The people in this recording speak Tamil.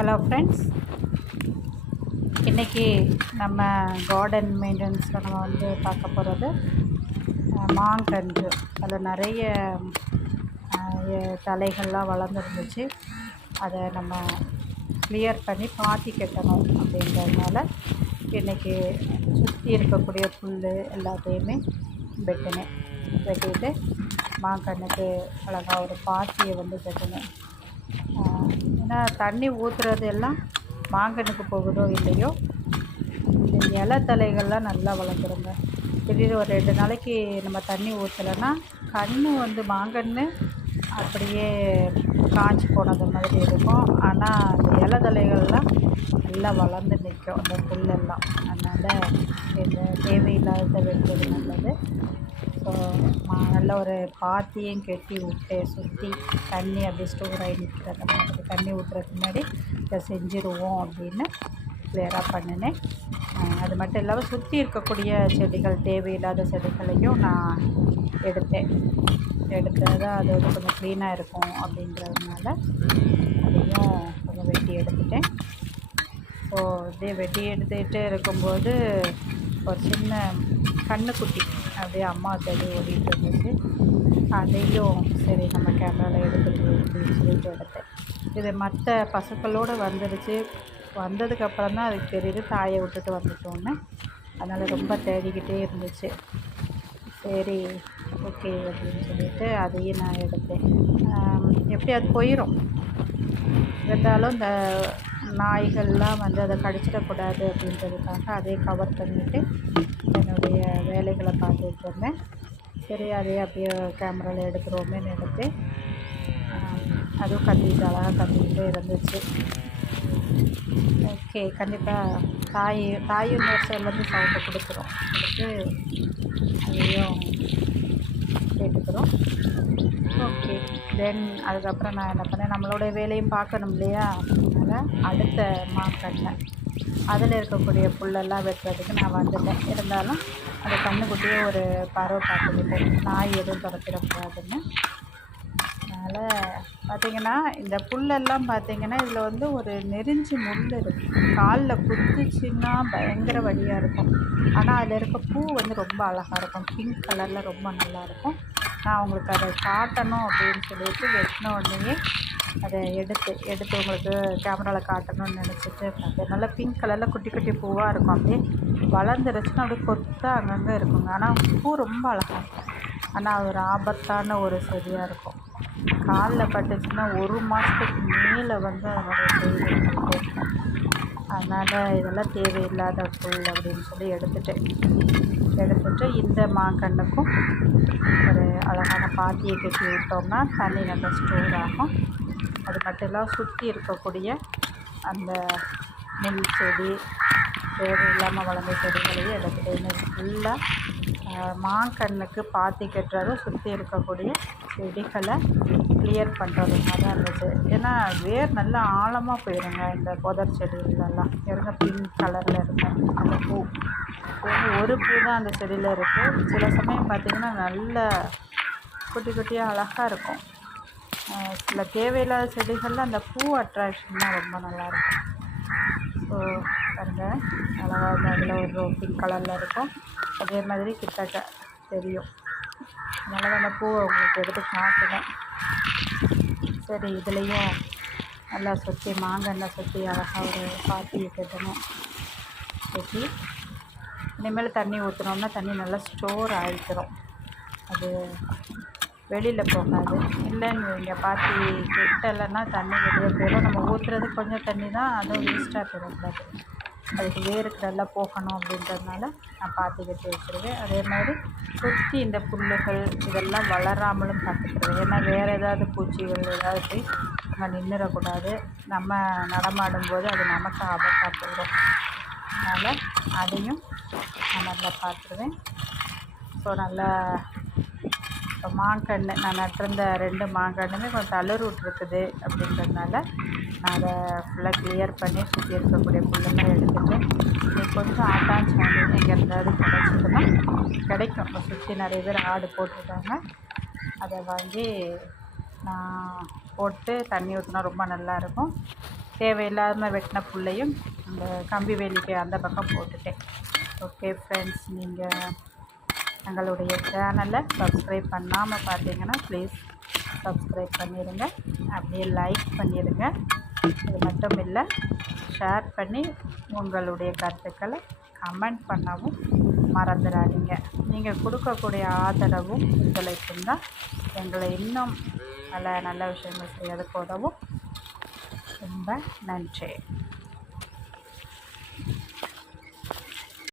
Hello friends. இன்றைக்கி நம்ம கார்டன் மெயின்டெனன்ஸில் நம்ம வந்து பார்க்க போகிறது மாங்கன்று அதில் நிறைய தலைகள்லாம் வளர்ந்துருந்துச்சு. அதை நம்ம கிளியர் பண்ணி பாத்தி கட்டணும் அப்படின்றதுனால இன்றைக்கி சுற்றி இருக்கக்கூடிய புல் எல்லாத்தையுமே வெட்டினேன். வெட்டிட்டு மாங்கண்ணுக்கு அழகாக ஒரு பாத்தியை வந்து கட்டினேன். ஏன்னா தண்ணி ஊற்றுறது எல்லாம் மாங்கனுக்கு போகுதோ இல்லையோ? இந்த இலை தலைகள்லாம் நல்லா வளர்ந்துருங்க. திடீர்னு ஒரு ரெண்டு நாளைக்கு நம்ம தண்ணி ஊற்றலைன்னா கன்று வந்து மாங்கன்று அப்படியே காஞ்சி போனது மாதிரி இருக்கும். ஆனால் அந்த இலை தலைகள்லாம் நல்லா வளர்ந்து நிற்கும் அந்த புல்லெல்லாம். அதனால் இது தேவையில்லாத வெட்டுறது நல்லது. ஸோ நல்ல ஒரு பாத்தியும் கட்டி விட்டு சுற்றி தண்ணி அப்படியே ஸ்டோர் ஆகி நிற்கிறத மாதிரி தண்ணி ஊற்றுறதுக்கு முன்னாடி இதை செஞ்சுருவோம் அப்படின்னு கிளியராக பண்ணினேன். அது மட்டும் இல்லாமல் சுற்றி இருக்கக்கூடிய செடிகள் தேவையில்லாத செடிகளையும் நான் எடுத்தேன். எடுத்தால் தான் அது வந்து கொஞ்சம் க்ளீனாக இருக்கும் அப்படின்றதுனால அதையும் கொஞ்சம் வெட்டி எடுத்துட்டேன். ஸோ அப்படியே வெட்டி எடுத்துகிட்டே இருக்கும்போது ஒரு சின்ன கண்ணுக்குட்டி அப்படியே அம்மா தேடி ஓடிட்டு இருந்துச்சு. அதையும் சரி நம்ம கேமராவில் எடுத்துக்கலாம் அப்படின்னு சொல்லிட்டு எடுத்தேன். இது மற்ற பசுக்களோடு வந்துடுச்சு வந்ததுக்கப்புறம் தான் அதுக்கு தெரியுது. தாயை விட்டுட்டு வந்துட்டோன்னு. அதனால் ரொம்ப தேடிக்கிட்டே இருந்துச்சு. சரி ஓகே அப்படின்னு சொல்லிட்டு அதையும் நான் எடுத்தேன். எப்படி அது போயிடும் இருந்தாலும் இந்த நாய்கள்லாம் வந்து அதை கடிச்சிடக்கூடாது அப்படின்றதுக்காக அதே கவர் பண்ணிவிட்டு என்னுடைய வேலைகளை பார்த்துட்டு இருந்தேன். சரி அதே அப்படியே கேமராவில் எடுக்கிறோமேனு எடுத்து அதுவும் கத்திட்டு அழகாக கத்திக்கிட்டே இருந்துச்சு. ஓகே கண்டிப்பாக தாய் தாயும் நேர்ச்சர்லேருந்து சவுண்டை கொடுக்குறோம். கொடுத்து அதையும் கேட்டுக்கிறோம். ஓகே தென் அதுக்கப்புறம் நான் என்ன பண்ணேன் நம்மளோட வேலையும் பார்க்கணும் இல்லையா? அதனால் அடுத்த மாக்கண்ணை அதில் இருக்கக்கூடிய புல்லெல்லாம் வெட்டுறதுக்கு நான் வந்துட்டேன். இருந்தாலும் அந்த கண்ணுக்குட்டியே ஒரு பறவை பார்த்துக்கிட்டேன் நாய் எதுவும் துரத்திடக்கூடாதுன்னு. பார்த்தீங்கன்னா இந்த புல்லெல்லாம் பார்த்தீங்கன்னா இதில் வந்து ஒரு நெறிஞ்சி முள் இருக்குது காலில் குத்துச்சுன்னா பயங்கர வழியாக இருக்கும். ஆனால் அதில் இருக்க பூ வந்து ரொம்ப அழகாக இருக்கும். பிங்க் கலரில் ரொம்ப நல்லாயிருக்கும் நான் உங்களுக்கு அதை காட்டணும் அப்படின்னு சொல்லிட்டு வெட்டின உடனேயே அதை எடுத்து எடுத்து உங்களுக்கு கேமராவில் காட்டணும்னு நினச்சிட்டு பார்த்தேன் நல்லா பிங்க் கலரில் குட்டி குட்டி பூவாக இருக்கும். அப்படியே வளர்ந்துருச்சுன்னா அப்படியே கொத்தாக அங்கங்கே இருக்குங்க. ஆனால் பூ ரொம்ப அழகாக இருக்கும். ஆனால் அது ஒரு ஆபத்தான ஒரு செடியாக இருக்கும். காலில் பட்டுச்சுன்னா ஒரு மாதத்துக்கு மேலே வந்து அதனுடைய செய்தி அதனால் இதெல்லாம் தேவையில்லாத புல் அப்படின்னு சொல்லி எடுத்துட்டேன் எடுத்துட்டு இந்த மாங்கண்ணுக்கும் ஒரு அழகான பாத்தியை கட்டி விட்டோம்னா தண்ணி நல்லா ஸ்டோர் ஆகும். அது மட்டும் இல்லாமல் சுற்றி இருக்கக்கூடிய அந்த நெல் செடி தேவையில்லாமல் வளர்ந்த செடிகளையும் எடுத்துகிட்டு ஃபுல்லாக மாங்கண்ணுக்கு பாத்தி கட்டுறதும் சுற்றி இருக்கக்கூடிய செடிகளை கிளியர் பண்ணுறதுமாக தான் இருந்துச்சு. ஏன்னா வேர் நல்லா ஆழமாக போயிருங்க இந்த புதர் செடிகளெல்லாம். இருங்க பிங்க் கலரில் இருக்கும் அந்த பூ. பூ ஒரு பூ தான் அந்த செடியில் இருக்குது சில சமயம் பார்த்திங்கன்னா நல்ல குட்டி குட்டியாக அழகாக இருக்கும். சில தேவையில்லாத செடிகளில் அந்த பூ அட்ராக்ஷன் தான் ரொம்ப நல்லாயிருக்கும் ஸோ பாருங்க. அழகாக அதில் ஒரு பிங்க் கலரில் இருக்கும். அதே மாதிரி கிட்டக்க தெரியும். நல்லதான பூவை உங்களுக்கு எடுத்து காட்டுவேன் சரி இதுலேயும் நல்லா சுற்றி மாங்கன்னை சுற்றி அழகாக ஒரு பாத்தியை கட்டணும். சுற்றி இனிமேல் தண்ணி ஊற்றினோம்னா தண்ணி நல்லா ஸ்டோர் ஆகிக்கிறோம் அது வெளியில் போகாது. இல்லைன்னு வைங்க பாத்தி கெட்டலைன்னா தண்ணி வெளியே போயிடும். நம்ம ஊற்றுறது கொஞ்சம் தண்ணி தான் அதுவும் வேஸ்ட்டாக போயிடக்கூடாது. அதுக்கு வேருக்கு நல்லா போகணும் அப்படின்றதுனால நான் பார்த்து கட்டி வச்சுருவேன். அதே மாதிரி சுற்றி இந்த புல்லுகள் இதெல்லாம் வளராமலும் பார்த்துக்கிறது ஏன்னா வேறு ஏதாவது பூச்சிகள் ஏதாவது போய் அங்கே நின்றுடக்கூடாது நம்ம நடமாடும்போது அது நமக்கு ஆபத்தாக போயிடும். அதனால் அதையும் நான் நல்லா பார்த்துருவேன். ஸோ நல்லா இப்போ மாங்கன்று நான் நட்டிருந்த ரெண்டு மாங்கன்றுமே கொஞ்சம் தளர் விட்ருக்குது அப்படின்றதுனால நான் அதை ஃபுல்லாக கிளியர் பண்ணி சுற்றி இருக்கக்கூடிய புல்லுங்களை எடுத்துட்டு இது கொஞ்சம் ஆட்டாஞ்சாண்டி எங்கே இருந்தாவது கிடச்சிதுன்னா கிடைக்கும். இப்போ சுற்றி நிறைய பேர் ஆடு போட்டிருக்காங்க. அதை வாங்கி நான் போட்டு தண்ணி ஊற்றினா ரொம்ப நல்லாயிருக்கும் தேவையில்லாமல் வெட்டின புல்லையும் அந்த கம்பி வேலிக்கு அந்த பக்கம் போட்டுட்டேன். ஓகே ஃப்ரெண்ட்ஸ் நீங்கள் எங்களுடைய சேனலை சப்ஸ்கிரைப் பண்ணாமல் பார்த்தீங்கன்னா ப்ளீஸ் சப்ஸ்கிரைப் பண்ணிடுங்க. அப்படியே லைக் பண்ணிடுங்க. இது மட்டும் இல்லை ஷேர் பண்ணி உங்களுடைய கருத்துக்களை கமெண்ட் பண்ணவும் மறந்துடாதீங்க. நீங்கள் கொடுக்கக்கூடிய ஆதரவும் ஒத்துழைப்பும் தான். எங்களை இன்னும் பல நல்ல விஷயங்கள் செய்யறதுக்கு உதவும். ரொம்ப நன்றி.